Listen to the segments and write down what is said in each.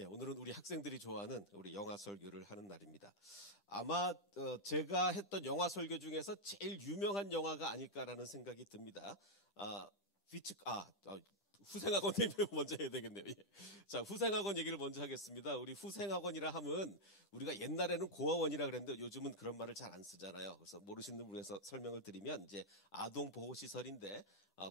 예, 오늘은 우리 학생들이 좋아하는 우리 영화 설교를 하는 날입니다. 아마 제가 했던 영화 설교 중에서 제일 유명한 영화가 아닐까라는 생각이 듭니다. 후생학원 얘기를 먼저 해야 되겠네요. 예. 자, 후생학원 얘기를 먼저 하겠습니다. 우리 후생학원이라 하면 우리가 옛날에는 고아원이라 그랬는데 요즘은 그런 말을 잘 안 쓰잖아요. 그래서 모르시는 분을 위해서 설명을 드리면 이제 아동 보호 시설인데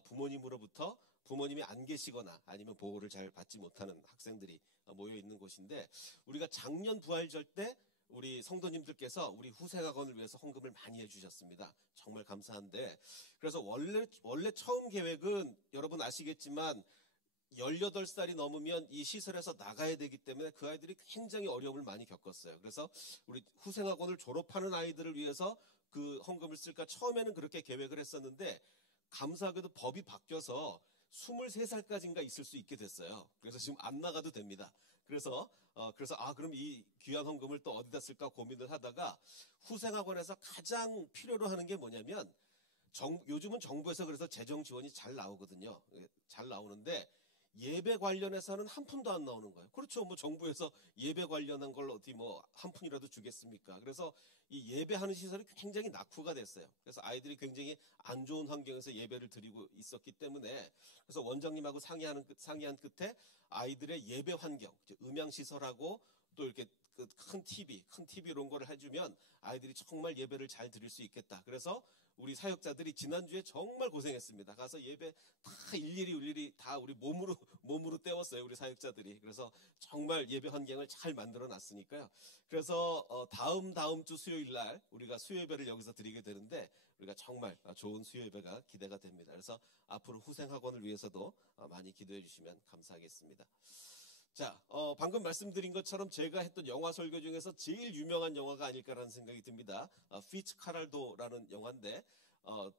부모님으로부터 부모님이 안 계시거나 아니면 보호를 잘 받지 못하는 학생들이 모여 있는 곳인데 우리가 작년 부활절 때 우리 성도님들께서 우리 후생학원을 위해서 헌금을 많이 해주셨습니다. 정말 감사한데 그래서 원래 처음 계획은 여러분 아시겠지만 18살이 넘으면 이 시설에서 나가야 되기 때문에 그 아이들이 굉장히 어려움을 많이 겪었어요. 그래서 우리 후생학원을 졸업하는 아이들을 위해서 그 헌금을 쓸까 처음에는 그렇게 계획을 했었는데 감사하게도 법이 바뀌어서 23살까지인가 있을 수 있게 됐어요. 그래서 지금 안 나가도 됩니다. 그래서 그럼 이 귀한 헌금을 또 어디다 쓸까 고민을 하다가 후생학원에서 가장 필요로 하는 게 뭐냐면 요즘은 정부에서 그래서 재정 지원이 잘 나오거든요. 잘 나오는데 예배 관련해서는 한 푼도 안 나오는 거예요. 그렇죠. 뭐 정부에서 예배 관련한 걸 어디 뭐 한 푼이라도 주겠습니까? 그래서 이 예배하는 시설이 굉장히 낙후가 됐어요. 그래서 아이들이 굉장히 안 좋은 환경에서 예배를 드리고 있었기 때문에 그래서 원장님하고 상의한 끝에 아이들의 예배 환경, 음향 시설하고 또 이렇게 큰 TV 이런 거를 해주면 아이들이 정말 예배를 잘 드릴 수 있겠다. 그래서 우리 사역자들이 지난주에 정말 고생했습니다. 가서 예배 다 일일이 다 우리 몸으로 때웠어요. 우리 사역자들이. 그래서 정말 예배 환경을 잘 만들어 놨으니까요. 그래서 다음 주 수요일 날 우리가 수요 예배를 여기서 드리게 되는데 우리가 정말 좋은 수요 예배가 기대가 됩니다. 그래서 앞으로 후생학원을 위해서도 많이 기도해 주시면 감사하겠습니다. 자, 방금 말씀드린 것처럼 제가 했던 영화 설교 중에서 제일 유명한 영화가 아닐까라는 생각이 듭니다. 피츠카랄도라는 영화인데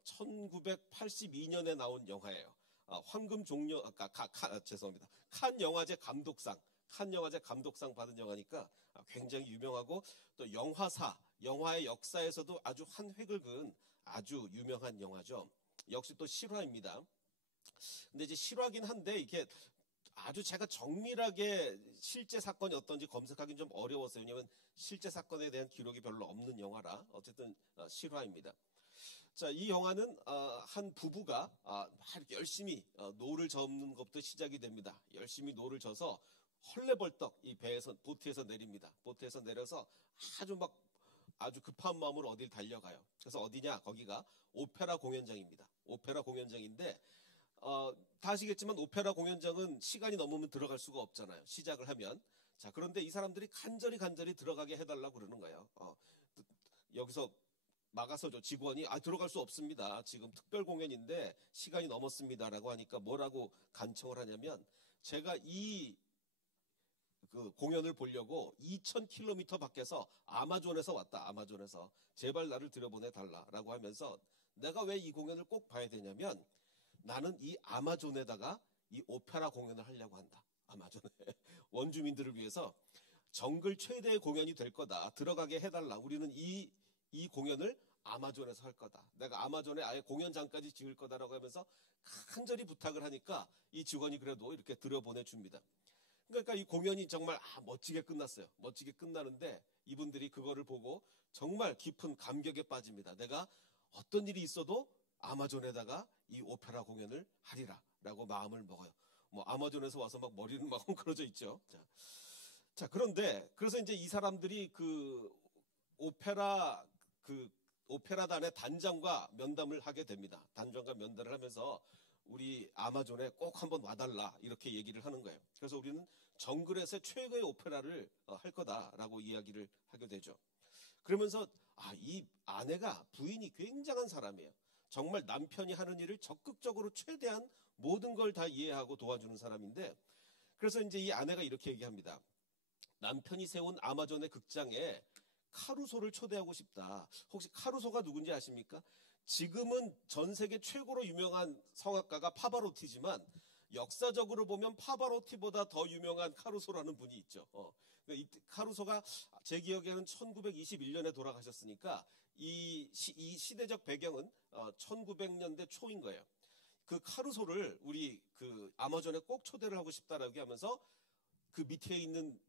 1982년에 나온 영화예요. 황금 종려 죄송합니다. 칸 영화제 감독상 받은 영화니까 굉장히 유명하고 또 영화의 역사에서도 아주 한 획을 그은 아주 유명한 영화죠. 역시 또 실화입니다. 근데 이제 실화긴 한데 이게 아주 제가 정밀하게 실제 사건이 어떤지 검색하기는 좀 어려웠어요. 왜냐하면 실제 사건에 대한 기록이 별로 없는 영화라 어쨌든 실화입니다. 자, 이 영화는 한 부부가 막 이렇게 열심히 노를 젓는 것부터 시작이 됩니다. 열심히 노를 져서 헐레벌떡 이 보트에서 내립니다. 보트에서 내려서 아주 급한 마음으로 어딜 달려가요. 그래서 어디냐? 거기가 오페라 공연장입니다. 오페라 공연장인데 다 아시겠지만 오페라 공연장은 시간이 넘으면 들어갈 수가 없잖아요. 시작을 하면. 자, 그런데 이 사람들이 간절히 들어가게 해달라고 그러는 거예요. 여기서 막아서죠. 직원이 들어갈 수 없습니다. 지금 특별 공연인데 시간이 넘었습니다라고 하니까 뭐라고 간청을 하냐면 제가 그 공연을 보려고 2000km 밖에서 아마존에서 왔다. 아마존에서 제발 나를 들여보내 달라라고 하면서 내가 왜 이 공연을 꼭 봐야 되냐면 나는 이 아마존에다가 이 오페라 공연을 하려고 한다. 아마존에 원주민들을 위해서 정글 최대의 공연이 될 거다. 들어가게 해달라. 우리는 이 공연을 아마존에서 할 거다. 내가 아마존에 아예 공연장까지 지을 거다라고 하면서 간절히 부탁을 하니까 이 직원이 그래도 이렇게 들여보내줍니다. 그러니까 이 공연이 정말 멋지게 끝났어요. 멋지게 끝나는데 이분들이 그거를 보고 정말 깊은 감격에 빠집니다. 내가 어떤 일이 있어도 아마존에다가 이 오페라 공연을 하리라 라고 마음을 먹어요. 뭐 아마존에서 와서 막 머리는 막 헝클어져 있죠. 자, 그래서 이제 이 사람들이 그 오페라단의 단장과 면담을 하게 됩니다. 단장과 면담을 하면서 우리 아마존에 꼭 한번 와달라 이렇게 얘기를 하는 거예요. 그래서 우리는 정글에서 최고의 오페라를 할 거다라고 이야기를 하게 되죠. 그러면서 이 부인이 굉장한 사람이에요. 정말 남편이 하는 일을 적극적으로 최대한 모든 걸 다 이해하고 도와주는 사람인데 그래서 이제 이 아내가 이렇게 얘기합니다. 남편이 세운 아마존의 극장에 카루소를 초대하고 싶다. 혹시 카루소가 누군지 아십니까? 지금은 전 세계 최고로 유명한 성악가가 파바로티지만 역사적으로 보면 파바로티보다 더 유명한 카루소라는 분이 있죠. 그러니까 카루소가 제 기억에는 1921년에 돌아가셨으니까 이 시대적 배경은 1900년대 초인 거예요. 그 카루소를 우리 그 아마존에 꼭 초대를 하고 싶다라고 하면서 그 밑에 있는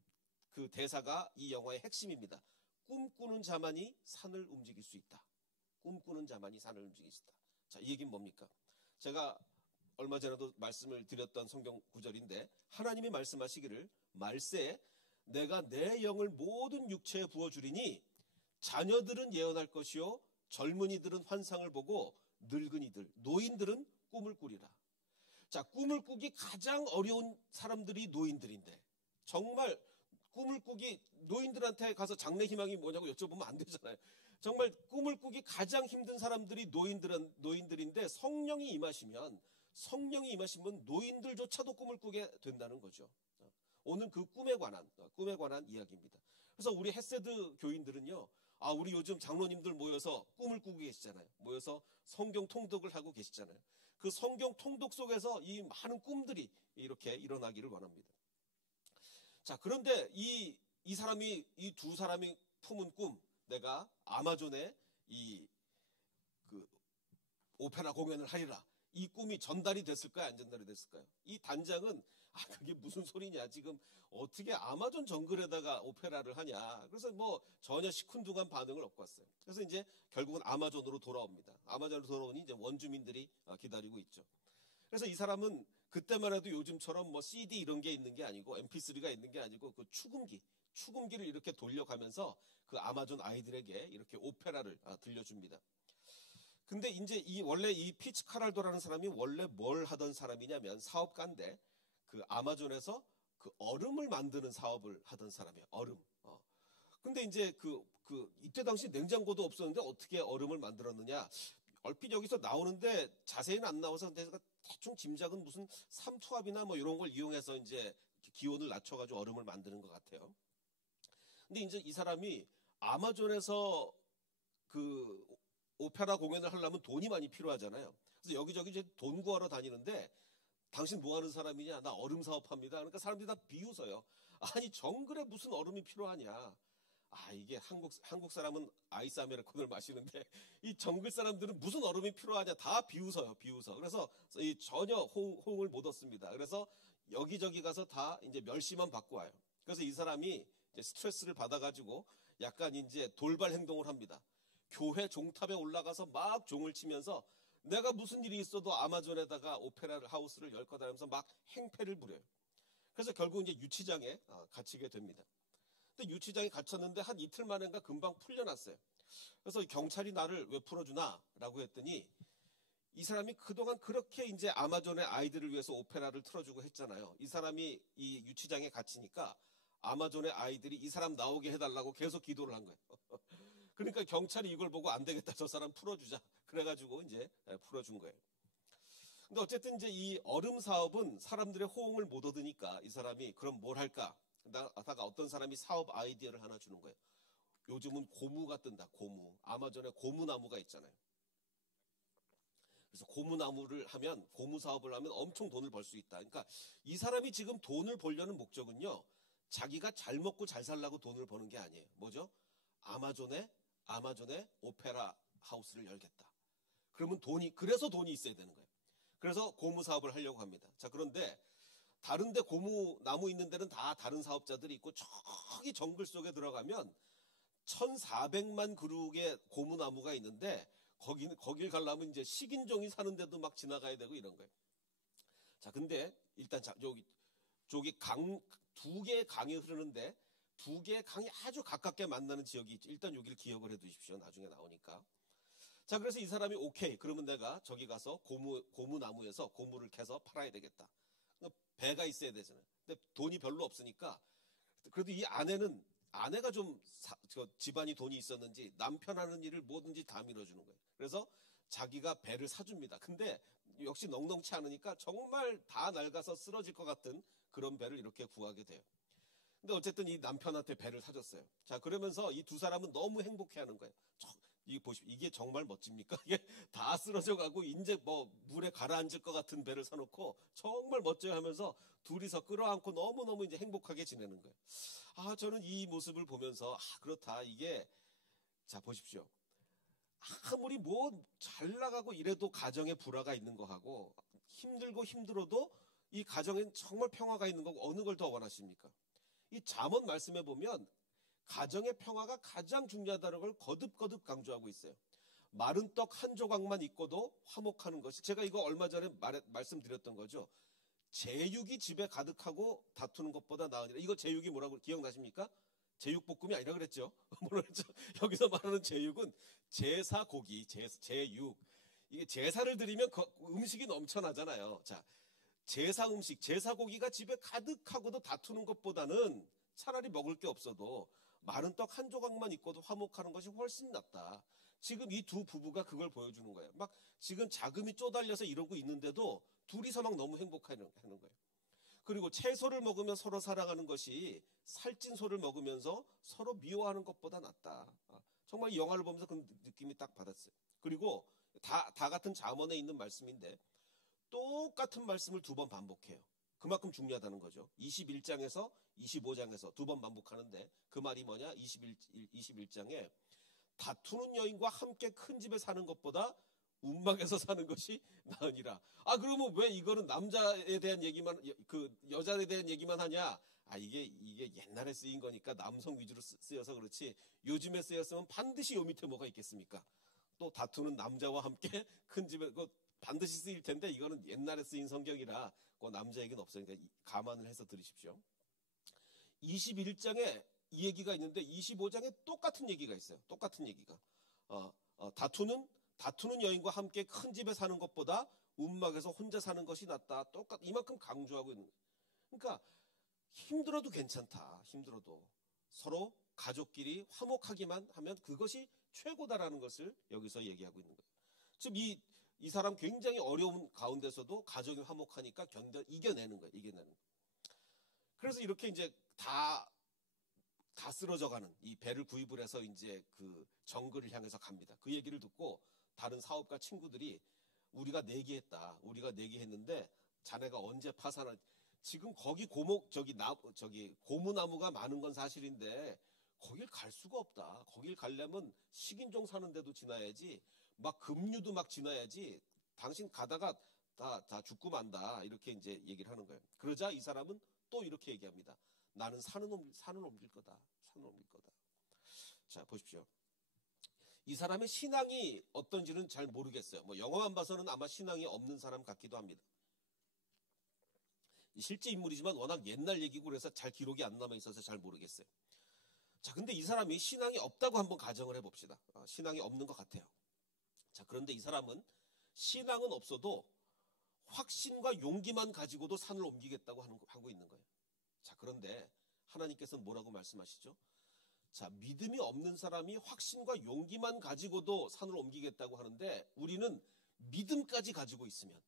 그 대사가 이 영화의 핵심입니다. 꿈꾸는 자만이 산을 움직일 수 있다. 꿈꾸는 자만이 산을 움직일 수 있다. 자, 이 얘기는 뭡니까? 제가 얼마 전에도 말씀을 드렸던 성경 구절인데, 하나님이 말씀하시기를 말세에 내가 내 영을 모든 육체에 부어주리니 자녀들은 예언할 것이요 젊은이들은 환상을 보고 늙은이들, 노인들은 꿈을 꾸리라. 자, 꿈을 꾸기 가장 어려운 사람들이 노인들인데, 정말 꿈을 꾸기, 노인들한테 가서 장래 희망이 뭐냐고 여쭤보면 안 되잖아요. 정말 꿈을 꾸기 가장 힘든 사람들이 노인들인데, 성령이 임하시면 노인들조차도 꿈을 꾸게 된다는 거죠. 오늘 그 꿈에 관한 이야기입니다. 그래서 우리 헤세드 교인들은요, 우리 요즘 장로님들 모여서 꿈을 꾸고 계시잖아요. 모여서 성경 통독을 하고 계시잖아요. 그 성경 통독 속에서 이 많은 꿈들이 이렇게 일어나기를 원합니다. 자, 그런데 이 두 사람이 품은 꿈, 내가 아마존에 그 오페라 공연을 하리라. 이 꿈이 전달이 됐을까요? 안 전달이 됐을까요? 이 단장은 그게 무슨 소리냐, 지금 어떻게 아마존 정글에다가 오페라를 하냐. 그래서 뭐 전혀 시큰둥한 반응을 얻고 왔어요. 그래서 이제 결국은 아마존으로 돌아옵니다. 아마존으로 돌아오니 이제 원주민들이 기다리고 있죠. 그래서 이 사람은 그때만 해도 요즘처럼 뭐 CD 이런 게 있는 게 아니고 MP3가 있는 게 아니고 그 축음기를 이렇게 돌려가면서 그 아마존 아이들에게 이렇게 오페라를 들려줍니다. 근데 이제 원래 이 피츠 카랄도라는 사람이 원래 뭘 하던 사람이냐면 사업가인데, 그 아마존에서 그 얼음을 만드는 사업을 하던 사람이에요. 얼음. 근데 이제 이때 당시 냉장고도 없었는데 어떻게 얼음을 만들었느냐. 얼핏 여기서 나오는데 자세히는 안 나와서 내가 대충 짐작은 무슨 삼투압이나 뭐 이런 걸 이용해서 이제 기온을 낮춰가지고 얼음을 만드는 것 같아요. 근데 이제 이 사람이 아마존에서 그 오페라 공연을 하려면 돈이 많이 필요하잖아요. 그래서 여기저기 이제 돈 구하러 다니는데, 당신 뭐 하는 사람이냐? 나 얼음 사업합니다. 그러니까 사람들이 다 비웃어요. 아니, 정글에 무슨 얼음이 필요하냐? 이게 한국 사람은 아이스 아메리카노를 마시는데 이 정글 사람들은 무슨 얼음이 필요하냐? 다 비웃어요. 그래서 전혀 호응을 못 얻습니다. 그래서 여기저기 가서 다 이제 멸시만 받고 와요. 그래서 이 사람이 이제 스트레스를 받아가지고 약간 이제 돌발 행동을 합니다. 교회 종탑에 올라가서 막 종을 치면서 내가 무슨 일이 있어도 아마존에다가 오페라 하우스를 열 거다 하면서 막 행패를 부려요. 그래서 결국 이제 유치장에 갇히게 됩니다. 근데 유치장에 갇혔는데 한 이틀 만인가 금방 풀려났어요. 그래서 경찰이 나를 왜 풀어주나라고 했더니, 이 사람이 그동안 그렇게 이제 아마존의 아이들을 위해서 오페라를 틀어주고 했잖아요. 이 사람이 이 유치장에 갇히니까 아마존의 아이들이 이 사람 나오게 해달라고 계속 기도를 한 거예요. 그러니까 경찰이 이걸 보고 안 되겠다, 저 사람 풀어주자. 그래가지고 이제 풀어준 거예요. 근데 어쨌든 이제 이 얼음 사업은 사람들의 호응을 못 얻으니까 이 사람이 그럼 뭘 할까? 하다가 어떤 사람이 사업 아이디어를 하나 주는 거예요. 요즘은 고무가 뜬다, 고무. 아마존에 고무나무가 있잖아요. 그래서 고무 사업을 하면 엄청 돈을 벌 수 있다. 그러니까 이 사람이 지금 돈을 벌려는 목적은요, 자기가 잘 먹고 잘 살라고 돈을 버는 게 아니에요. 뭐죠? 아마존에 오페라 하우스를 열겠다. 그러면 그래서 돈이 있어야 되는 거예요. 그래서 고무 사업을 하려고 합니다. 자, 그런데 다른데 고무나무 있는 데는 다 다른 사업자들이 있고, 저기 정글 속에 들어가면 1,400만 그루의 고무나무가 있는데, 거길 가려면 이제 식인종이 사는데도 막 지나가야 되고 이런 거예요. 자, 근데 일단 저기 두 개의 강이 흐르는데, 두 개의 강이 아주 가깝게 만나는 지역이 있죠. 일단 여기를 기억을 해 두십시오. 나중에 나오니까. 자, 그래서 이 사람이 오케이, 그러면 내가 저기 가서 고무나무에서 고무를 캐서 팔아야 되겠다. 배가 있어야 되잖아요. 근데 돈이 별로 없으니까, 그래도 이 아내가 좀 집안이 돈이 있었는지 남편 하는 일을 뭐든지 다 밀어주는 거예요. 그래서 자기가 배를 사줍니다. 근데 역시 넉넉치 않으니까 정말 다 낡아서 쓰러질 것 같은 그런 배를 이렇게 구하게 돼요. 근데 어쨌든 이 남편한테 배를 사줬어요. 자, 그러면서 이 두 사람은 너무 행복해하는 거예요. 이게 정말 멋집니까? 이게 다 쓰러져가고 이제 뭐 물에 가라앉을 것 같은 배를 사놓고 정말 멋져요 하면서 둘이서 끌어안고 너무너무 이제 행복하게 지내는 거예요. 저는 이 모습을 보면서 그렇다. 이게, 자, 보십시오. 아무리 뭐 잘 나가고 이래도 가정에 불화가 있는 거 하고, 힘들고 힘들어도 이 가정엔 정말 평화가 있는 거고 어느 걸 더 원하십니까? 이 잠언 말씀에 보면 가정의 평화가 가장 중요하다는 걸 거듭거듭 강조하고 있어요. 마른 떡 한 조각만 있고도 화목하는 것이, 제가 이거 얼마 전에 말씀드렸던 거죠. 제육이 집에 가득하고 다투는 것보다 나으니라. 이거 제육이 뭐라고 기억나십니까? 제육볶음이 아니라 그랬죠. 뭐라 그랬죠? 여기서 말하는 제육은 제사 고기, 제육. 이게 제사를 드리면 음식이 넘쳐나잖아요. 자, 제사 음식, 제사 고기가 집에 가득하고도 다투는 것보다는 차라리 먹을 게 없어도 마른 떡 한 조각만 있고도 화목하는 것이 훨씬 낫다. 지금 이 두 부부가 그걸 보여주는 거예요. 막 지금 자금이 쪼달려서 이러고 있는데도 둘이서 막 너무 행복하는 거예요. 그리고 채소를 먹으면 서로 사랑하는 것이 살찐 소를 먹으면서 서로 미워하는 것보다 낫다. 정말 이 영화를 보면서 그 느낌이 딱 받았어요. 그리고 다 같은 잠언에 있는 말씀인데 똑같은 말씀을 두 번 반복해요. 그만큼 중요하다는 거죠. 21장에서 25장에서 두 번 반복하는데 그 말이 뭐냐? 21장에 다투는 여인과 함께 큰 집에 사는 것보다 움막에서 사는 것이 나으니라. 그러면 왜 이거는 남자에 대한 얘기만, 그 여자에 대한 얘기만 하냐? 이게 옛날에 쓰인 거니까 남성 위주로 쓰여서 그렇지, 요즘에 쓰였으면 반드시 요 밑에 뭐가 있겠습니까? 또 다투는 남자와 함께 큰 집에, 반드시 쓰일 텐데 이거는 옛날에 쓰인 성경이라 그 남자 얘기는 없으니까 감안을 해서 들으십시오. 21장에 이 얘기가 있는데 25장에 똑같은 얘기가 있어요. 똑같은 얘기가. 다투는 여인과 함께 큰 집에 사는 것보다 움막에서 혼자 사는 것이 낫다. 이만큼 강조하고 있는 거예요. 그러니까 힘들어도 괜찮다. 힘들어도 서로 가족끼리 화목하기만 하면 그것이 최고다라는 것을 여기서 얘기하고 있는 거예요. 지금 이 사람 굉장히 어려운 가운데서도 가정이 화목하니까 이겨내는 거예요. 이겨내는 거예요. 그래서 이렇게 이제 다 쓰러져가는 이 배를 구입을 해서 이제 그 정글을 향해서 갑니다. 그 얘기를 듣고 다른 사업가 친구들이 우리가 내기했다. 우리가 내기했는데 자네가 언제 파산할? 지금 거기 고무나무가 많은 건 사실인데 거길 갈 수가 없다. 거길 가려면 식인종 사는 데도 지나야지. 막 급류도 막 지나야지. 당신 가다가 다 죽고 만다. 이렇게 이제 얘기를 하는 거예요. 그러자 이 사람은 또 이렇게 얘기합니다. 나는 산은 옮길 거다. 산은 옮길 거다. 자, 보십시오. 이 사람의 신앙이 어떤지는 잘 모르겠어요. 영화만 봐서는 아마 신앙이 없는 사람 같기도 합니다. 실제 인물이지만 워낙 옛날 얘기고 그래서 잘 기록이 안 남아 있어서 잘 모르겠어요. 자, 근데 이 사람이 신앙이 없다고 한번 가정을 해봅시다. 신앙이 없는 것 같아요. 자, 그런데 이 사람은 신앙은 없어도 확신과 용기만 가지고도 산을 옮기겠다고 하고 있는 거예요. 자, 그런데 하나님께서는 뭐라고 말씀하시죠? 자, 믿음이 없는 사람이 확신과 용기만 가지고도 산을 옮기겠다고 하는데 우리는 믿음까지 가지고 있으면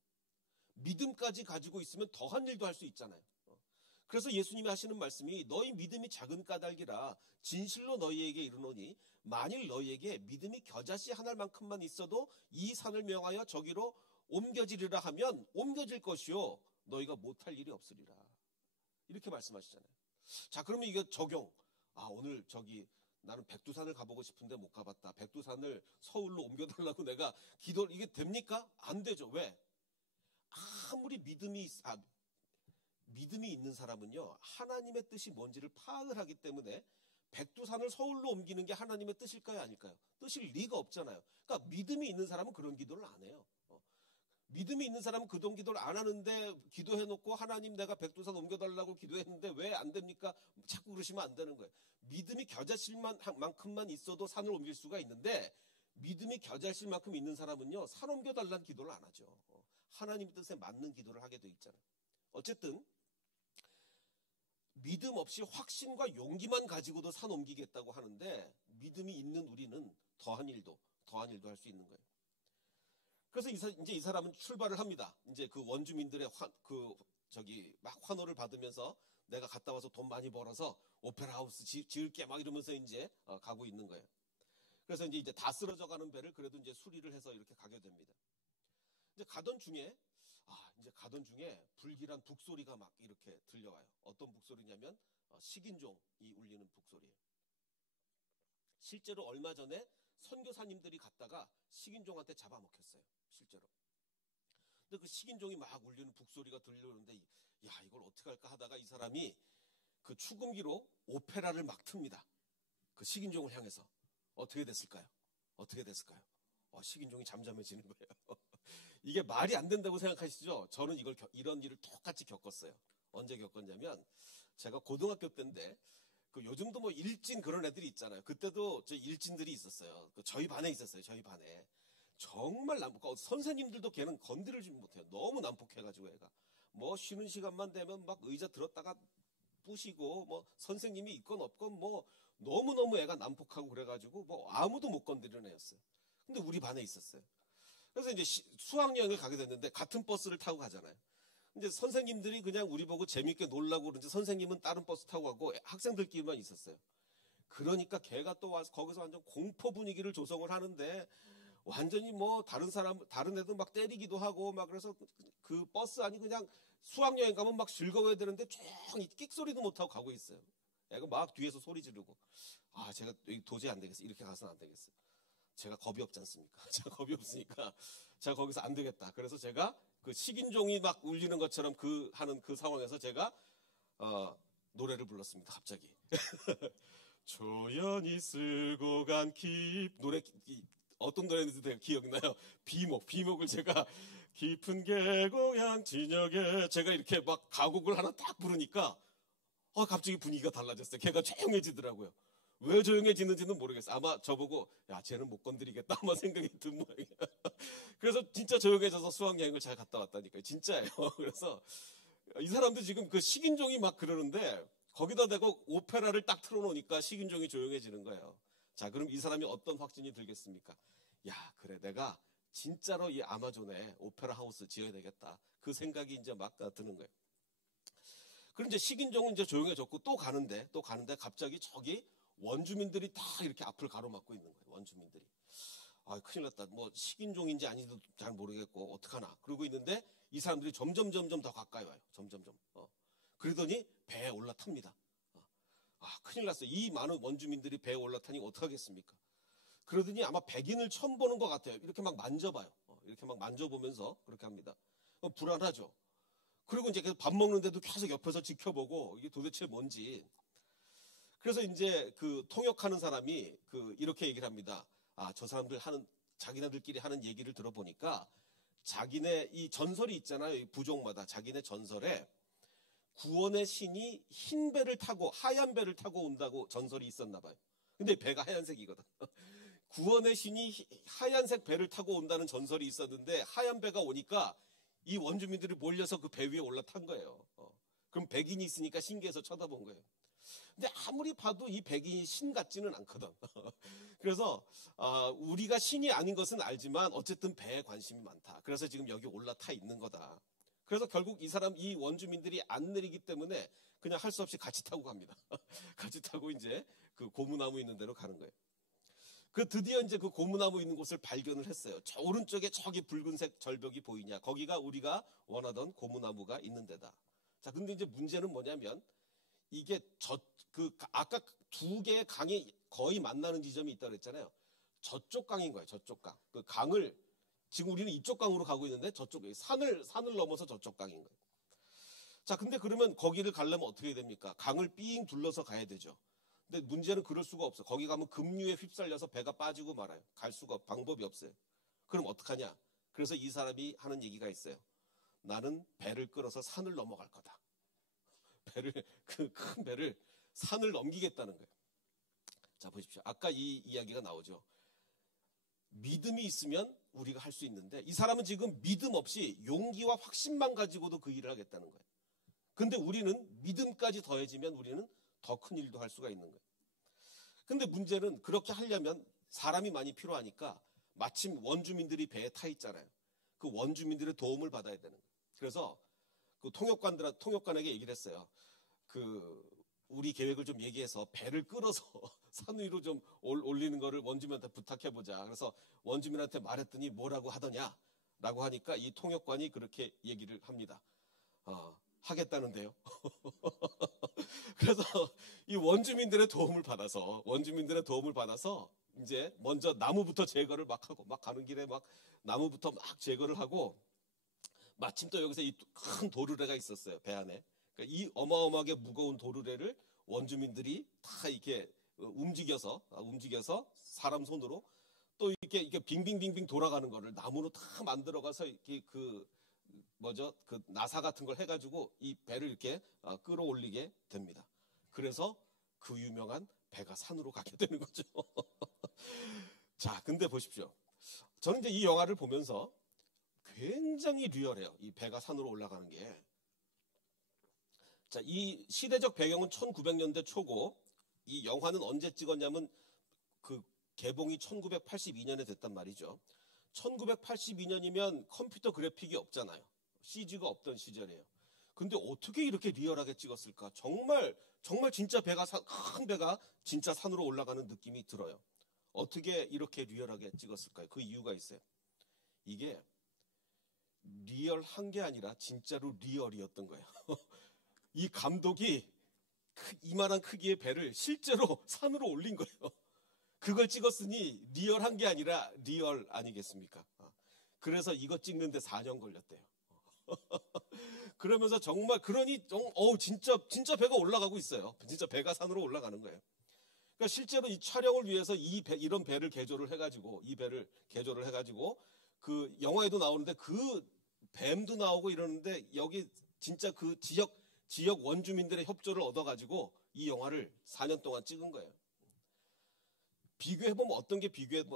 더한 일도 할 수 있잖아요. 그래서 예수님이 하시는 말씀이 너희 믿음이 작은 까닭이라 진실로 너희에게 이르노니 만일 너희에게 믿음이 겨자씨 한 알만큼만 있어도 이 산을 명하여 저기로 옮겨지리라 하면 옮겨질 것이요 너희가 못할 일이 없으리라. 이렇게 말씀하시잖아요. 자, 그러면 이게 적용. 오늘 나는 백두산을 가보고 싶은데 못 가봤다. 백두산을 서울로 옮겨달라고 내가 이게 됩니까? 안 되죠. 왜? 아무리 믿음이 있는 사람은요, 하나님의 뜻이 뭔지를 파악을 하기 때문에 백두산을 서울로 옮기는 게 하나님의 뜻일까요? 아닐까요? 뜻일 리가 없잖아요. 그러니까 믿음이 있는 사람은 그런 기도를 안 해요. 믿음이 있는 사람은 그동 기도를 안 하는데 기도해놓고 하나님 내가 백두산 옮겨달라고 기도했는데 왜 안 됩니까? 자꾸 그러시면 안 되는 거예요. 믿음이 겨자씨만큼만 있어도 산을 옮길 수가 있는데 믿음이 겨자씨만큼 있는 사람은요, 산 옮겨달라는 기도를 안 하죠. 하나님 뜻에 맞는 기도를 하게 돼 있잖아요. 어쨌든 믿음 없이 확신과 용기만 가지고도 산 옮기겠다고 하는데 믿음이 있는 우리는 더한 일도 할 수 있는 거예요. 그래서 이제 이 사람은 출발을 합니다. 이제 그 원주민들의 막 환호를 받으면서 내가 갔다 와서 돈 많이 벌어서 오페라 하우스 지을게 막 이러면서 이제 가고 있는 거예요. 그래서 이제 다 쓰러져 가는 배를 그래도 이제 수리를 해서 이렇게 가게 됩니다. 이제 가던 중에 불길한 북소리가 막 이렇게 들려와요. 어떤 북소리냐면 식인종이 울리는 북소리예요. 실제로 얼마 전에 선교사님들이 갔다가 식인종한테 잡아먹혔어요. 실제로. 근데 그 식인종이 막 울리는 북소리가 들려오는데 야 이걸 어떻게 할까 하다가 이 사람이 그 축음기로 오페라를 막 틉니다. 그 식인종을 향해서. 어떻게 됐을까요? 어떻게 됐을까요? 식인종이 잠잠해지는 거예요. 이게 말이 안 된다고 생각하시죠? 저는 이런 일을 똑같이 겪었어요. 언제 겪었냐면 제가 고등학교 때인데 그 요즘도 뭐 일진 그런 애들이 있잖아요. 그때도 저 일진들이 있었어요. 저희 반에 있었어요. 저희 반에. 정말 난폭하고 선생님들도 걔는 건드리지 못해요. 너무 난폭해가지고 애가. 뭐 쉬는 시간만 되면 막 의자 들었다가 부시고 뭐 선생님이 있건 없건 뭐 너무너무 애가 난폭하고 그래가지고 뭐 아무도 못 건드리는 애였어요. 근데 우리 반에 있었어요. 그래서 이제 수학여행을 가게 됐는데 같은 버스를 타고 가잖아요. 이제 선생님들이 그냥 우리 보고 재밌게 놀라고 그러는데 선생님은 다른 버스 타고 가고 학생들끼리만 있었어요. 그러니까 걔가 또 와서 거기서 완전 공포 분위기를 조성을 하는데 완전히 뭐 다른 애들 막 때리기도 하고 막 그래서 그 버스 안이 그냥 수학여행 가면 막 즐거워야 되는데 조용히 끽소리도 못하고 가고 있어요. 애가 막 뒤에서 소리 지르고 제가 도저히 안 되겠어. 이렇게 가서는 안 되겠어. 제가 겁이 없지 않습니까? 제가 겁이 없으니까 제가 거기서 안 되겠다. 그래서 제가 그 식인종이 막 울리는 것처럼 하는 그 상황에서 제가 노래를 불렀습니다. 갑자기 조연이 쓸고 간 노래 어떤 노래인지 되게 기억나요? 비목을 제가 깊은 계곡양 진역에 제가 이렇게 막 가곡을 하나 딱 부르니까 갑자기 분위기가 달라졌어요. 걔가 조용해지더라고요. 왜 조용해지는지는 모르겠어요. 아마 저보고 야 쟤는 못 건드리겠다 아마 생각이 든 모양이에요. 그래서 진짜 조용해져서 수학여행을 잘 갔다 왔다니까요. 진짜예요. 그래서 이 사람도 지금 그 식인종이 막 그러는데 거기다 대고 오페라를 딱 틀어놓으니까 식인종이 조용해지는 거예요. 자, 그럼 이 사람이 어떤 확신이 들겠습니까? 야, 그래 내가 진짜로 이 아마존에 오페라 하우스 지어야 되겠다. 그 생각이 이제 막 드는 거예요. 그럼 이제 식인종은 이제 조용해졌고 또 가는데 갑자기 저기 원주민들이 다 이렇게 앞을 가로막고 있는 거예요. 원주민들이. 큰일 났다. 뭐 식인종인지 아닌지도 잘 모르겠고 어떡하나. 그러고 있는데 이 사람들이 점점 더 가까이 와요. 점점. 그러더니 배에 올라탑니다. 큰일 났어요. 이 많은 원주민들이 배에 올라타니 어떡하겠습니까? 그러더니 아마 백인을 처음 보는 것 같아요. 이렇게 막 만져봐요. 이렇게 막 만져보면서 그렇게 합니다. 불안하죠. 그리고 이제 밥 먹는데도 계속 옆에서 지켜보고 이게 도대체 뭔지. 그래서 이제 그 통역하는 사람이 이렇게 얘기를 합니다. 저 사람들 자기네들끼리 하는 얘기를 들어보니까 자기네 이 전설이 있잖아요. 이 부족마다 자기네 전설에 구원의 신이 하얀 배를 타고 온다고 전설이 있었나 봐요. 근데 배가 하얀색이거든. 구원의 신이 하얀색 배를 타고 온다는 전설이 있었는데 하얀 배가 오니까 이 원주민들이 몰려서 그 배 위에 올라탄 거예요. 그럼 백인이 있으니까 신기해서 쳐다본 거예요. 근데 아무리 봐도 이 백인이 신 같지는 않거든. 그래서 우리가 신이 아닌 것은 알지만 어쨌든 배에 관심이 많다. 그래서 지금 여기 올라타 있는 거다. 그래서 결국 이 원주민들이 안 내리기 때문에 그냥 할 수 없이 같이 타고 갑니다. 같이 타고 이제 그 고무나무 있는 데로 가는 거예요. 드디어 이제 그 고무나무 있는 곳을 발견을 했어요. 저 오른쪽에 저기 붉은색 절벽이 보이냐? 거기가 우리가 원하던 고무나무가 있는 데다. 자, 근데 이제 문제는 뭐냐면 이게 아까 두 개의 강이 거의 만나는 지점이 있다고 그랬잖아요. 저쪽 강인 거예요. 저쪽 강. 그 강을 지금 우리는 이쪽 강으로 가고 있는데 저쪽에 산을 넘어서 저쪽 강인 거예요. 자, 근데 그러면 거기를 가려면 어떻게 됩니까? 강을 삥 둘러서 가야 되죠. 근데 문제는 그럴 수가 없어. 거기 가면 급류에 휩쓸려서 배가 빠지고 말아요. 방법이 없어요. 그럼 어떡하냐? 그래서 이 사람이 하는 얘기가 있어요. 나는 배를 끌어서 산을 넘어갈 거다. 그 큰 배를 산을 넘기겠다는 거예요. 자, 보십시오. 아까 이 이야기가 나오죠. 믿음이 있으면 우리가 할 수 있는데 이 사람은 지금 믿음 없이 용기와 확신만 가지고도 그 일을 하겠다는 거예요. 근데 우리는 믿음까지 더해지면 우리는 더 큰 일도 할 수가 있는 거예요. 근데 문제는 그렇게 하려면 사람이 많이 필요하니까 마침 원주민들이 배에 타 있잖아요. 그 원주민들의 도움을 받아야 되는 거예요. 그래서 그 통역관에게 얘기를 했어요. 우리 계획을 좀 얘기해서 배를 끌어서 산 위로 좀 올리는 거를 원주민한테 부탁해보자. 그래서 원주민한테 말했더니 뭐라고 하더냐? 라고 하니까 이 통역관이 그렇게 얘기를 합니다. 하겠다는데요. 그래서 이 원주민들의 도움을 받아서 이제 먼저 나무부터 제거를 막 하고 막 가는 길에 막 나무부터 막 제거를 하고 마침 또 여기서 이 큰 도르래가 있었어요, 배 안에. 그러니까 이 어마어마하게 무거운 도르래를 원주민들이 다 이렇게 움직여서 사람 손으로 또 이렇게 빙빙빙빙 돌아가는 거를 나무로 다 만들어가서 이렇게 그 나사 같은 걸 해가지고 이 배를 이렇게 끌어올리게 됩니다. 그래서 그 유명한 배가 산으로 가게 되는 거죠. 자, 근데 보십시오. 저는 이제 이 영화를 보면서 굉장히 리얼해요. 이 배가 산으로 올라가는 게. 자, 이 시대적 배경은 1900년대 초고, 이 영화는 언제 찍었냐면 그 개봉이 1982년에 됐단 말이죠. 1982년이면 컴퓨터 그래픽이 없잖아요. CG가 없던 시절이에요. 근데 어떻게 이렇게 리얼하게 찍었을까? 정말 진짜 큰 배가 진짜 산으로 올라가는 느낌이 들어요. 어떻게 이렇게 리얼하게 찍었을까요? 그 이유가 있어요. 이게 리얼한 게 아니라 진짜로 리얼이었던 거예요. 이 감독이 이만한 크기의 배를 실제로 산으로 올린 거예요. 그걸 찍었으니 리얼한 게 아니라 리얼 아니겠습니까? 그래서 이거 찍는데 4년 걸렸대요. 그러면서 정말 진짜 배가 올라가고 있어요. 진짜 배가 산으로 올라가는 거예요. 그러니까 실제로 이 촬영을 위해서 이런 배를 개조를 해가지고 그 영화에도 나오는데 그 뱀도 나오고 이러는데 여기 진짜 그 지역 원주민들의 협조를 얻어가지고 이 영화를 4년 동안 찍은 거예요. 비교해보면 어떤 게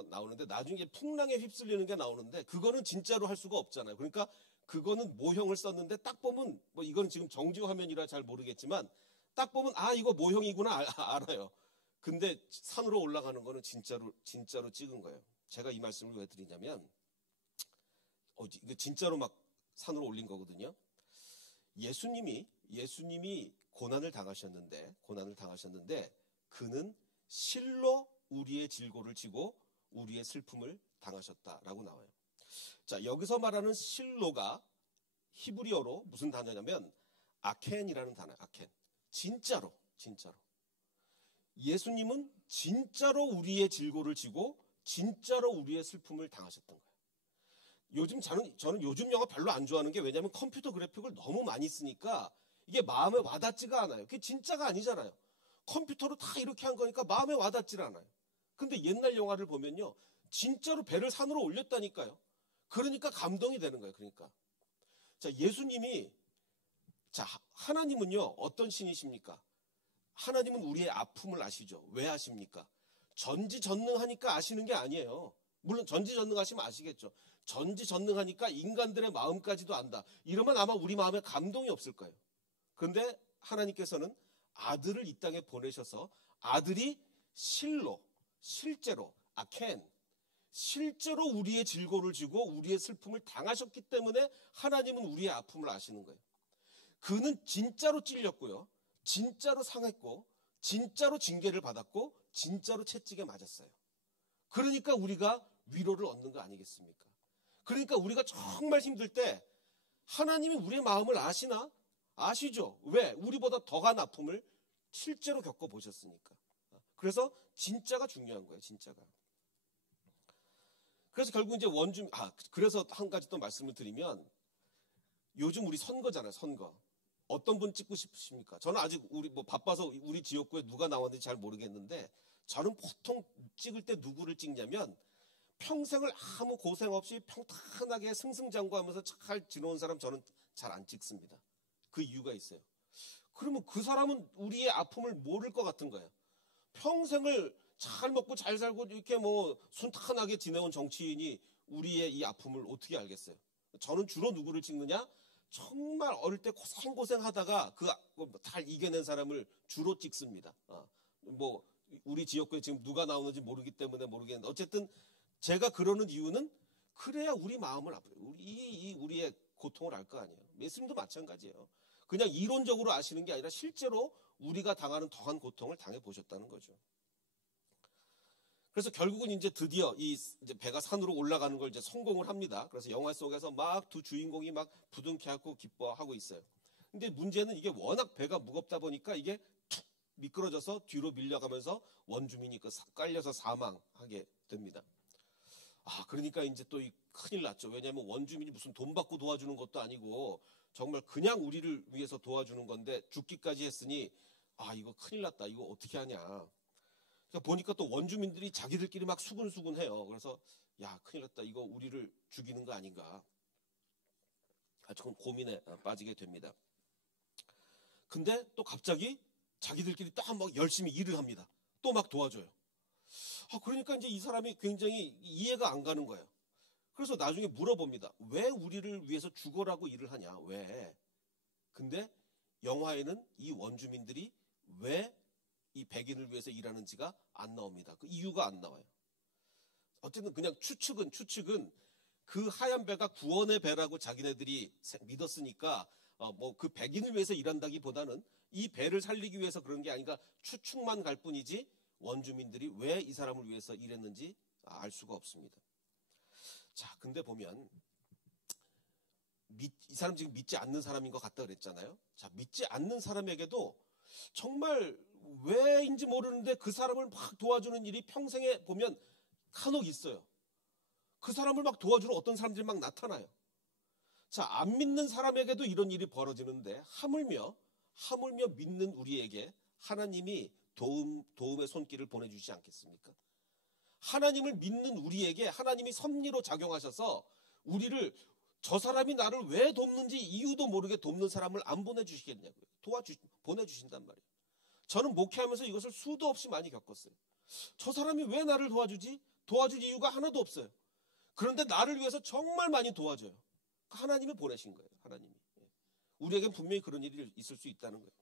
나오는데 나중에 풍랑에 휩쓸리는 게 나오는데 그거는 진짜로 할 수가 없잖아요. 그러니까 그거는 모형을 썼는데 딱 보면 이건 지금 정지 화면이라 잘 모르겠지만 딱 보면 이거 모형이구나 알아요. 근데 산으로 올라가는 거는 진짜로 찍은 거예요. 제가 이 말씀을 왜 드리냐면 이거 진짜로 막 산으로 올린 거거든요. 예수님이 고난을 당하셨는데 그는 실로 우리의 질고를 지고 우리의 슬픔을 당하셨다라고 나와요. 자, 여기서 말하는 실로가 히브리어로 무슨 단어냐면 아켄이라는 단어예요. 아켄. 진짜로. 예수님은 진짜로 우리의 질고를 지고 진짜로 우리의 슬픔을 당하셨던 거예요. 저는 요즘 영화 별로 안 좋아하는 게 왜냐하면 컴퓨터 그래픽을 너무 많이 쓰니까 이게 마음에 와닿지가 않아요. 그게 진짜가 아니잖아요. 컴퓨터로 다 이렇게 한 거니까 마음에 와닿질 않아요. 근데 옛날 영화를 보면요. 진짜로 배를 산으로 올렸다니까요. 그러니까 감동이 되는 거예요. 그러니까. 자, 하나님은요. 어떤 신이십니까? 하나님은 우리의 아픔을 아시죠. 왜 아십니까? 전지전능하니까 아시는 게 아니에요. 물론 전지전능하시면 아시겠죠. 전지전능하니까 인간들의 마음까지도 안다. 이러면 아마 우리 마음에 감동이 없을 거예요. 그런데 하나님께서는 아들을 이 땅에 보내셔서 아들이 실제로 우리의 질고를 지고 우리의 슬픔을 당하셨기 때문에 하나님은 우리의 아픔을 아시는 거예요. 그는 진짜로 찔렸고요. 진짜로 상했고 진짜로 징계를 받았고 진짜로 채찍에 맞았어요. 그러니까 우리가 위로를 얻는 거 아니겠습니까? 그러니까 우리가 정말 힘들 때 하나님이 우리의 마음을 아시죠? 왜? 우리보다 더한 아픔을 실제로 겪어보셨으니까. 그래서 진짜가 중요한 거예요. 진짜가. 그래서 결국 이제 그래서 한 가지 또 말씀을 드리면 요즘 우리 선거잖아요. 선거. 어떤 분 찍고 싶으십니까? 저는 아직 바빠서 우리 지역구에 누가 나왔는지 잘 모르겠는데 저는 보통 찍을 때 누구를 찍냐면 평생을 아무 고생 없이 평탄하게 승승장구하면서 잘 지내온 사람 저는 잘 안 찍습니다. 그 이유가 있어요. 그러면 그 사람은 우리의 아픔을 모를 것 같은 거예요. 평생을 잘 먹고 잘 살고 이렇게 순탄하게 지내온 정치인이 우리의 이 아픔을 어떻게 알겠어요? 저는 주로 누구를 찍느냐? 정말 어릴 때 고생하다가 잘 이겨낸 사람을 주로 찍습니다. 우리 지역구에 지금 누가 나오는지 모르기 때문에 모르겠는데 어쨌든 제가 그러는 이유는 그래야 우리 마음을 우리의 고통을 알 거 아니에요. 예수님도 마찬가지예요. 그냥 이론적으로 아시는 게 아니라 실제로 우리가 당하는 더한 고통을 당해보셨다는 거죠. 그래서 결국은 이제 드디어 이제 배가 산으로 올라가는 걸 이제 성공을 합니다. 그래서 영화 속에서 막 두 주인공이 막 부둥켜안고 기뻐하고 있어요. 근데 문제는 이게 워낙 배가 무겁다 보니까 이게 툭 미끄러져서 뒤로 밀려가면서 원주민이 깔려서 사망하게 됩니다. 그러니까 이제 또 큰일 났죠. 왜냐하면 원주민이 무슨 돈 받고 도와주는 것도 아니고 정말 그냥 우리를 위해서 도와주는 건데 죽기까지 했으니 이거 큰일 났다. 이거 어떻게 하냐. 그러니까 보니까 또 원주민들이 자기들끼리 막 수군수군해요. 그래서 야, 큰일 났다. 이거 우리를 죽이는 거 아닌가. 조금 고민에 빠지게 됩니다. 근데 또 갑자기 자기들끼리 딱 막 열심히 일을 합니다. 또 막 도와줘요. 그러니까 이제 이 사람이 굉장히 이해가 안 가는 거예요. 그래서 나중에 물어봅니다. 왜 우리를 위해서 죽어라고 일을 하냐? 왜? 근데 영화에는 이 원주민들이 왜 이 백인을 위해서 일하는지가 안 나옵니다. 그 이유가 안 나와요. 어쨌든 그냥 추측은 그 하얀 배가 구원의 배라고 자기네들이 믿었으니까 뭐 그 백인을 위해서 일한다기보다는 이 배를 살리기 위해서 그런 게 아닌가 추측만 갈 뿐이지 원주민들이 왜 이 사람을 위해서 일했는지 알 수가 없습니다. 자, 근데 보면 이 사람 지금 믿지 않는 사람인 것 같다 그랬잖아요. 자, 믿지 않는 사람에게도 정말 왜인지 모르는데 그 사람을 막 도와주는 일이 평생에 보면 간혹 있어요. 그 사람을 막 도와주는 어떤 사람들이 막 나타나요. 자, 안 믿는 사람에게도 이런 일이 벌어지는데 하물며 믿는 우리에게 하나님이 도움의 손길을 보내주시지 않겠습니까? 하나님을 믿는 우리에게 하나님이 섭리로 작용하셔서 우리를 저 사람이 나를 왜 돕는지 이유도 모르게 돕는 사람을 안 보내주시겠냐고요. 보내주신단 말이에요. 저는 목회하면서 이것을 수도 없이 많이 겪었어요. 저 사람이 왜 나를 도와주지? 도와줄 이유가 하나도 없어요. 그런데 나를 위해서 정말 많이 도와줘요. 하나님이 보내신 거예요. 하나님이. 우리에겐 분명히 그런 일이 있을 수 있다는 거예요.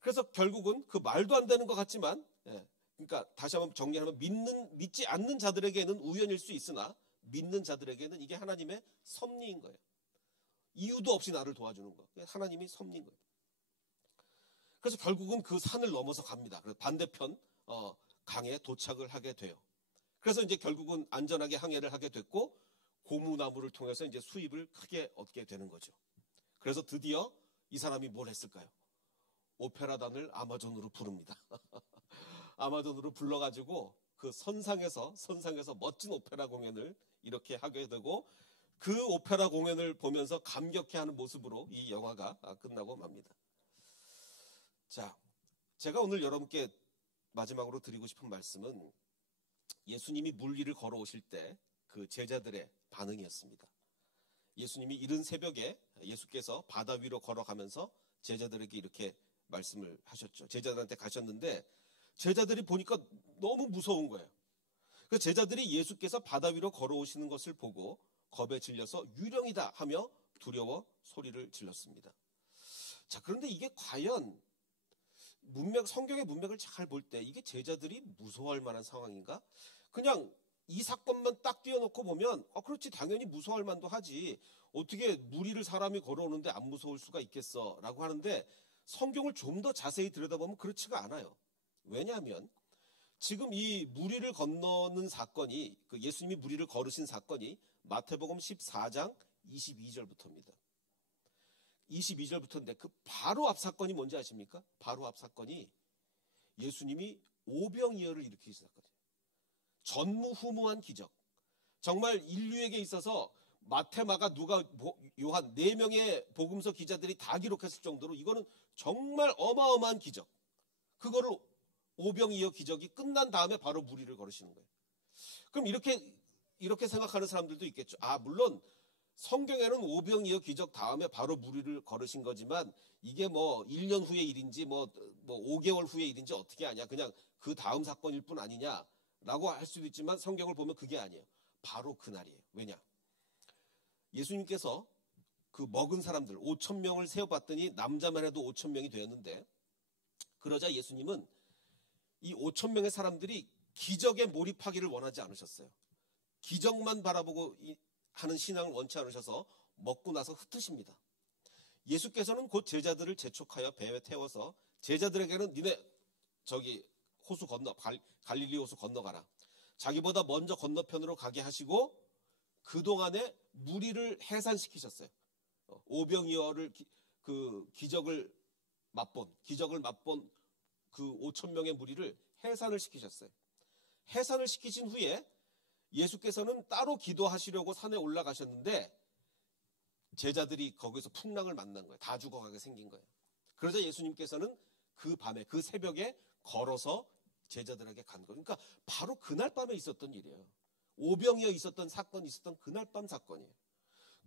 그래서 결국은 그 말도 안 되는 것 같지만, 그러니까 다시 한번 정리하면 믿지 않는 자들에게는 우연일 수 있으나 믿는 자들에게는 이게 하나님의 섭리인 거예요. 이유도 없이 나를 도와주는 거. 하나님이 섭리인 거예요. 그래서 결국은 그 산을 넘어서 갑니다. 그래서 반대편 강에 도착을 하게 돼요. 그래서 이제 결국은 안전하게 항해를 하게 됐고 고무나무를 통해서 이제 수입을 크게 얻게 되는 거죠. 그래서 드디어 이 사람이 뭘 했을까요? 오페라단을 아마존으로 부릅니다. 아마존으로 불러가지고 그 선상에서 멋진 오페라 공연을 이렇게 하게 되고 그 오페라 공연을 보면서 감격해하는 모습으로 이 영화가 끝나고 맙니다. 자, 제가 오늘 여러분께 마지막으로 드리고 싶은 말씀은 예수님이 물 위를 걸어오실 때 그 제자들의 반응이었습니다. 예수님이 이른 새벽에 예수께서 바다 위로 걸어가면서 제자들에게 이렇게 말씀을 하셨죠. 제자들한테 가셨는데 제자들이 보니까 너무 무서운 거예요. 그 제자들이 예수께서 바다 위로 걸어오시는 것을 보고 겁에 질려서 유령이다 하며 두려워 소리를 질렀습니다. 자, 그런데 이게 과연 성경의 문맥을 잘 볼 때 이게 제자들이 무서워할 만한 상황인가? 그냥 이 사건만 딱 띄워놓고 보면 그렇지 당연히 무서워할 만도 하지. 어떻게 물 위를 사람이 걸어오는데 안 무서울 수가 있겠어 라고 하는데 성경을 좀 더 자세히 들여다보면 그렇지가 않아요. 왜냐하면 지금 이 물 위를 건너는 사건이 그 예수님이 물 위를 걸으신 사건이 마태복음 14장 22절부터입니다. 22절부터인데 그 바로 앞 사건이 뭔지 아십니까? 바로 앞 사건이 예수님이 오병이어를 일으키신 사건이에요. 전무후무한 기적. 정말 인류에게 있어서 마태, 마가, 누가, 요한 4명의 복음서 기자들이 다 기록했을 정도로 이거는 정말 어마어마한 기적. 그거를 오병이어 기적이 끝난 다음에 바로 물 위를 걸으시는 거예요. 그럼 이렇게 생각하는 사람들도 있겠죠. 물론 성경에는 오병이어 기적 다음에 바로 물 위를 걸으신 거지만 이게 뭐 1년 후의 일인지 뭐 5개월 후의 일인지 어떻게 아냐. 그냥 그 다음 사건일 뿐 아니냐라고 할 수도 있지만 성경을 보면 그게 아니에요. 바로 그날이에요. 왜냐? 예수님께서 그 먹은 사람들 5,000명을 세어봤더니 남자만 해도 5,000명이 되었는데 그러자 예수님은 이 5,000명의 사람들이 기적에 몰입하기를 원하지 않으셨어요. 기적만 바라보고 하는 신앙을 원치 않으셔서 먹고 나서 흩으십니다. 예수께서는 곧 제자들을 재촉하여 배에 태워서 제자들에게는 니네 호수 건너 갈릴리 호수 건너가라. 자기보다 먼저 건너편으로 가게 하시고 그동안에 무리를 해산시키셨어요. 오병이어를 그 기적을 맛본 그 5,000명의 무리를 해산을 시키셨어요. 해산을 시키신 후에 예수께서는 따로 기도하시려고 산에 올라가셨는데 제자들이 거기서 풍랑을 만난 거예요. 다 죽어가게 생긴 거예요. 그러자 예수님께서는 그 밤에, 그 새벽에 걸어서 제자들에게 간 거예요. 그러니까 바로 그날 밤에 있었던 일이에요. 오병이어 있었던 사건이 있었던 그날 밤 사건이에요.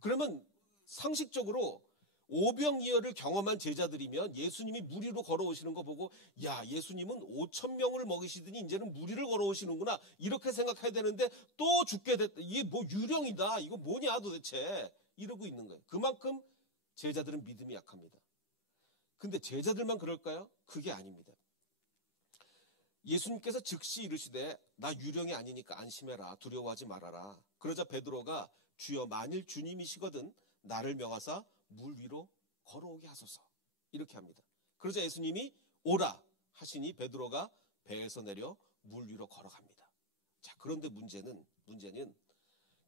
그러면 상식적으로 오병이어를 경험한 제자들이면 예수님이 물 위로 걸어오시는 거 보고 야, 예수님은 5천 명을 먹이시더니 이제는 물 위를 걸어오시는구나 이렇게 생각해야 되는데 또 죽게 됐다. 이게 뭐 유령이다. 이거 뭐냐 도대체 이러고 있는 거예요. 그만큼 제자들은 믿음이 약합니다. 근데 제자들만 그럴까요? 그게 아닙니다. 예수님께서 즉시 이르시되 나 유령이 아니니까 안심해라. 두려워하지 말아라. 그러자 베드로가 주여 만일 주님이시거든 나를 명하사 물 위로 걸어오게 하소서. 이렇게 합니다. 그러자 예수님이 오라 하시니 베드로가 배에서 내려 물 위로 걸어갑니다. 자, 그런데 문제는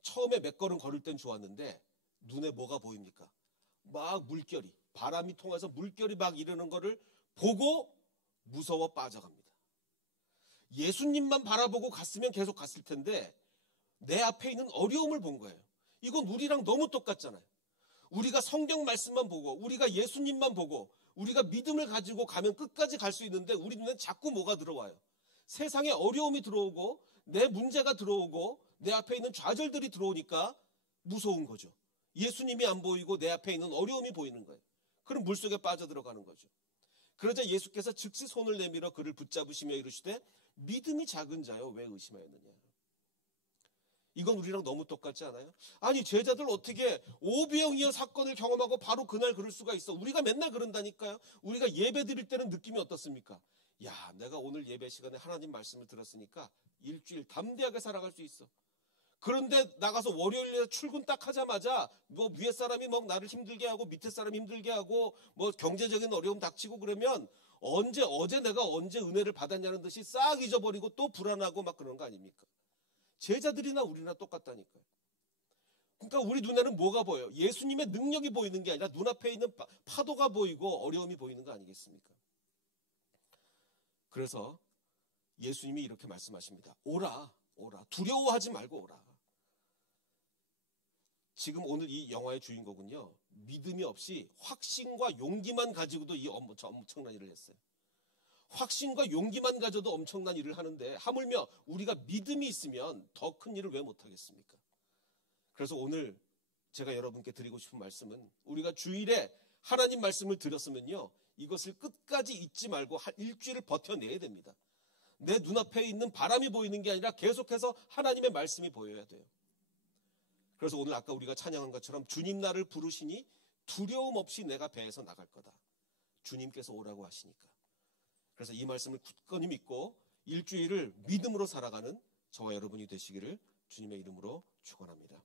처음에 몇 걸음 걸을 땐 좋았는데 눈에 뭐가 보입니까? 막 물결이, 바람이 통해서 물결이 막 이르는 거를 보고 무서워 빠져갑니다. 예수님만 바라보고 갔으면 계속 갔을 텐데 내 앞에 있는 어려움을 본 거예요. 이건 우리랑 너무 똑같잖아요. 우리가 성경 말씀만 보고 우리가 예수님만 보고 우리가 믿음을 가지고 가면 끝까지 갈 수 있는데 우리 눈에 자꾸 뭐가 들어와요. 세상에 어려움이 들어오고 내 문제가 들어오고 내 앞에 있는 좌절들이 들어오니까 무서운 거죠. 예수님이 안 보이고 내 앞에 있는 어려움이 보이는 거예요. 그럼 물속에 빠져들어가는 거죠. 그러자 예수께서 즉시 손을 내밀어 그를 붙잡으시며 이르시되 믿음이 작은 자여 왜 의심하였느냐. 이건 우리랑 너무 똑같지 않아요? 아니 제자들 어떻게 오병이어 사건을 경험하고 바로 그날 그럴 수가 있어. 우리가 맨날 그런다니까요. 우리가 예배 드릴 때는 느낌이 어떻습니까? 야, 내가 오늘 예배 시간에 하나님 말씀을 들었으니까 일주일 담대하게 살아갈 수 있어. 그런데 나가서 월요일에 출근 딱 하자마자 뭐 위에 사람이 막 나를 힘들게 하고 밑에 사람 힘들게 하고 뭐 경제적인 어려움 닥치고 그러면 어제 내가 언제 은혜를 받았냐는 듯이 싹 잊어버리고 또 불안하고 막 그런 거 아닙니까? 제자들이나 우리나 똑같다니까요. 그러니까 우리 눈에는 뭐가 보여요? 예수님의 능력이 보이는 게 아니라 눈앞에 있는 파도가 보이고 어려움이 보이는 거 아니겠습니까? 그래서 예수님이 이렇게 말씀하십니다. 오라, 오라. 두려워하지 말고 오라. 지금 오늘 이 영화의 주인공은요, 믿음이 없이 확신과 용기만 가지고도 이 엄청난 일을 했어요. 확신과 용기만 가져도 엄청난 일을 하는데 하물며 우리가 믿음이 있으면 더 큰 일을 왜 못하겠습니까? 그래서 오늘 제가 여러분께 드리고 싶은 말씀은 우리가 주일에 하나님 말씀을 들었으면요, 이것을 끝까지 잊지 말고 일주일을 버텨내야 됩니다. 내 눈앞에 있는 바람이 보이는 게 아니라 계속해서 하나님의 말씀이 보여야 돼요. 그래서 오늘 아까 우리가 찬양한 것처럼 주님 나를 부르시니 두려움 없이 내가 배에서 나갈 거다. 주님께서 오라고 하시니까. 그래서 이 말씀을 굳건히 믿고 일주일을 믿음으로 살아가는 저와 여러분이 되시기를 주님의 이름으로 축원합니다.